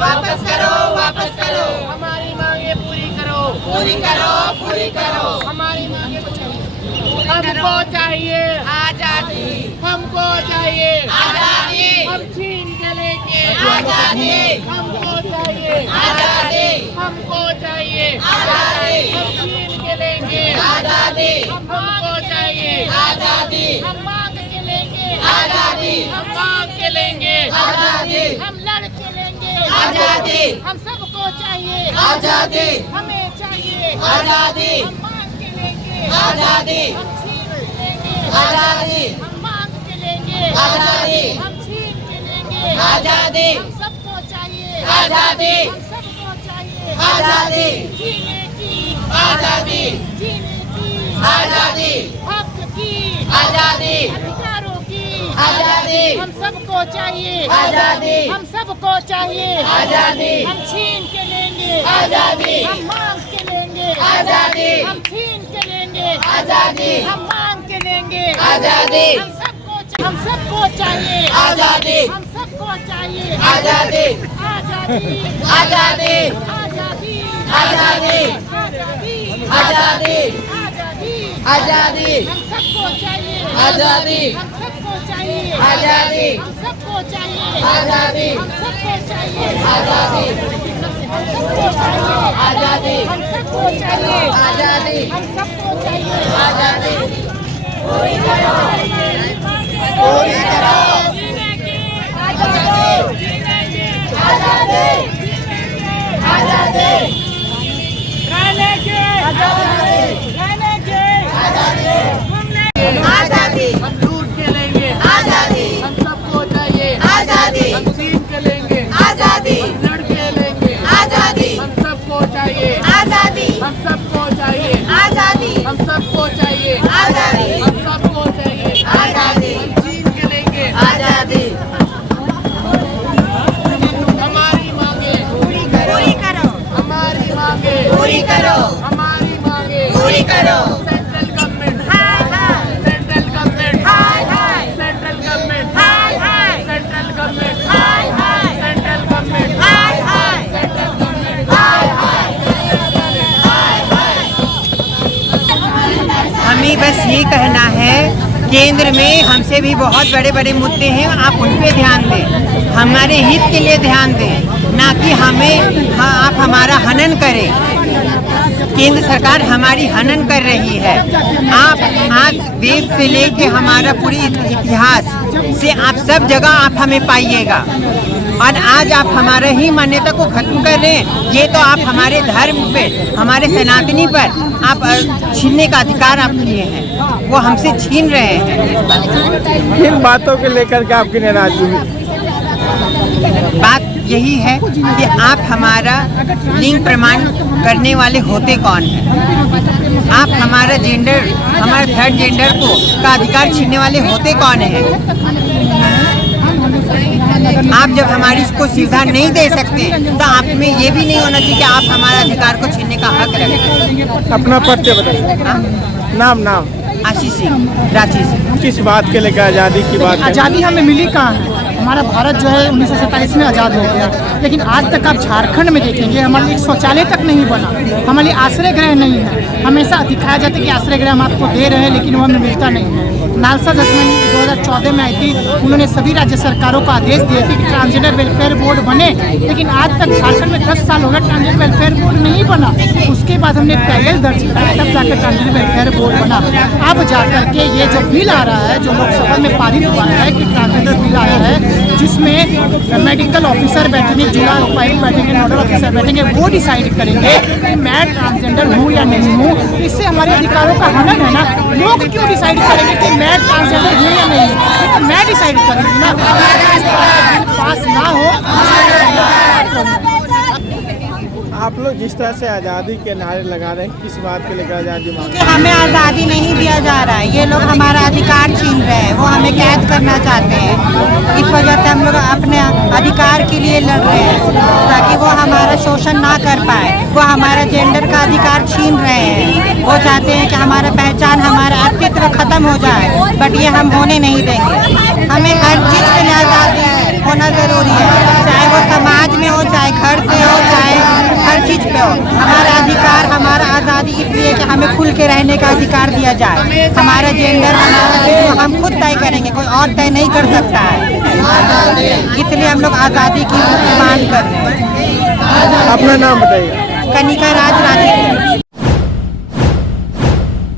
वापस करो, वापस करो। हमारी मांगे पूरी करो, पूरी करो, पूरी करो। हमारी मांगे हमको चाहिए आजादी, हमको चाहिए आजादी, हम छीन के लेंगे आजादी, हमको चाहिए आजादी, हमको चाहिए आजादी, हम छीन के लेंगे आजादी, हमको चाहिए आजादी, हम मांग के लेंगे आजादी, हम मांग के लेंगे आजादी, हम लड़ के लेंगे आजादी, हम सबको चाहिए आजादी, हमें चाहिए आजादी, हम मांग के लेंगे आजादी, हम छीन के लेंगे आजादी, हम मांग के लेंगे आजादी, हम छीन के लेंगे आजादी, हम सबको चाहिए आजादी, हम सबको चाहिए आजादी, जीने की आजादी, जीने की आजादी, हक की आजादी, अधिकारों की आजादी, हम सबको चाहिए आजादी, हम सबको चाहिए आजादी, हम छीन के लेंगे आजादी, हम मांग के लेंगे आजादी, हम छीन के लेंगे आजादी, हम मांग के लेंगे आजादी, हम सबको चाहिए आजादी, हम सबको चाहिए आजादी, आजादी आजादी, आजादी आजादी, आजादी आजादी, आजादी आजादी, हम सबको चाहिए आजादी, हम सबको चाहिए आजादी, हम सबको चाहिए आजादी, हम सबको चाहिए आजादी, हम सबको चाहिए आजादी, हम सबको चाहिए आजादी, हम सबको चाहिए आजादी, पूरी करो पूरी करो, जीने की आजादी जीने की आजादी, आजादी, रहने की आजादी, रहने की आजादी, घूमने आजादी, हम लूट के लेंगे आजादी, हम सबको चाहिए आजादी, हम छीन के लेंगे आजादी, लड़ के लेंगे आजादी, हम सबको चाहिए आजादी, हम सबको चाहिए आजादी, हम सबको चाहिए आजादी, हम सबको चाहिए आजादी, हम छीन के लेंगे आजादी, हमारी मांगे पूरी करो, हमारी मांगे पूरी करो, हमारी मांगे पूरी करो, सेंट्रल गवर्नमेंट हाय हाय, सेंट्रल गवर्नमेंट हाय हाय, सेंट्रल गवर्नमेंट हाय हाय, सेंट्रल गवर्नमेंट हाय हाय, सेंट्रल गवर्नमेंट हाय हाय, सेंट्रल गवर्नमेंट हाय हाय, हमें बस ये कहना है, केंद्र में हमसे भी बहुत बड़े बड़े मुद्दे हैं, आप उन पे ध्यान दें, हमारे हित के लिए ध्यान दें, ना कि आप हमारा हनन करें। केंद्र सरकार हमारी हनन कर रही है। आप आज वेद से लेके हमारा पूरी इतिहास से आप सब जगह आप हमें पाइएगा, और आज आप हमारे ही मान्यता को खत्म कर रहे हैं। ये तो आप हमारे धर्म पे, हमारे सनातनी पर आप छीनने का अधिकार आप लिए हैं, वो हमसे छीन रहे हैं। किन बातों के लेकर के आपकी नाराजगी हुई? बात यही है कि आप हमारा लिंग प्रमाण करने वाले होते कौन हैं? आप हमारा जेंडर, हमारे थर्ड जेंडर को का अधिकार छीनने वाले होते कौन हैं? आप जब हमारी इसको सुविधा नहीं दे सकते, तो आप में ये भी नहीं होना चाहिए कि आप हमारा अधिकार को छीनने का हक रखें। अपना परिचय बताइए। हाँ? नाम आशीष सिंह, रांची से। किस बात के लेकर आज़ादी की बात है? आज़ादी हमें मिली कहाँ है? हमारा भारत जो है 1947 में आज़ाद हो गया, लेकिन आज तक आप झारखंड में देखेंगे हमारे लिए शौचालय तक नहीं बना, हमारे लिए आश्रय गृह नहीं है। हमेशा दिखाया जाता है कि आश्रय गृह हम आपको दे रहे हैं, लेकिन वो हमें मिलता नहीं है। नालसा जजमेंट 2014 में आई थी, उन्होंने सभी राज्य सरकारों को आदेश दिए थे कि ट्रांसजेंडर वेलफेयर बोर्ड बने, लेकिन आज तक झारखंड में 10 साल हो गए ट्रांसजेंडर वेलफेयर बोर्ड नहीं बना। उसके बाद हमने पहल दर्ज कराया, तब जाकर ट्रांसजेंडर वेलफेयर बोर्ड बना। अब जाकर के ये जो बिल आ रहा है, जो लोकसभा में पारित हुआ है कि ट्रांसजेंडर बिल आया है, जिसमें मेडिकल ऑफिसर बैठेंगे, जिला उपायुक्त बैठेंगे, नोडल ऑफिसर बैठेंगे, वो डिसाइड करेंगे कि मैं ट्रांसजेंडर हूँ या नहीं हूँ। इससे हमारे अधिकारों का हनन है ना। लोग क्यों डिसाइड करेंगे कि मैं ट्रांसजेंडर हूँ या नहीं? तो मैं डिसाइड करूँगी ना। पास ना हो। आप लोग जिस तरह से आज़ादी के नारे लगा रहे हैं, किस बात के लेकर आज़ादी मांग रहे कि हमें आज़ादी नहीं दिया जा रहा है, ये लोग हमारा अधिकार छीन रहे हैं, वो हमें कैद करना चाहते हैं। इस वजह से हम लोग अपने अधिकार के लिए लड़ रहे हैं, ताकि वो हमारा शोषण ना कर पाए। वो हमारा जेंडर का अधिकार छीन रहे हैं, वो चाहते हैं कि हमारा पहचान, हमारा अस्तित्व खत्म हो जाए, बट ये हम होने नहीं देंगे। हमें हर चीज़ के लिए आज़ादी होना ज़रूरी है, चाहे वो समाज में हो, चाहे घर से हो चाहे हर चीज़ पे हो, हमारा अधिकार, हमारा आज़ादी इसलिए कि हमें खुल के रहने का अधिकार दिया जाए। हमारा जेंडर, हमारा हम खुद तय करेंगे, कोई और तय नहीं कर सकता है। इसलिए हम लोग आज़ादी की मांग कर रहे हैं। अपना नाम बताइए। कनिका राज रांची से।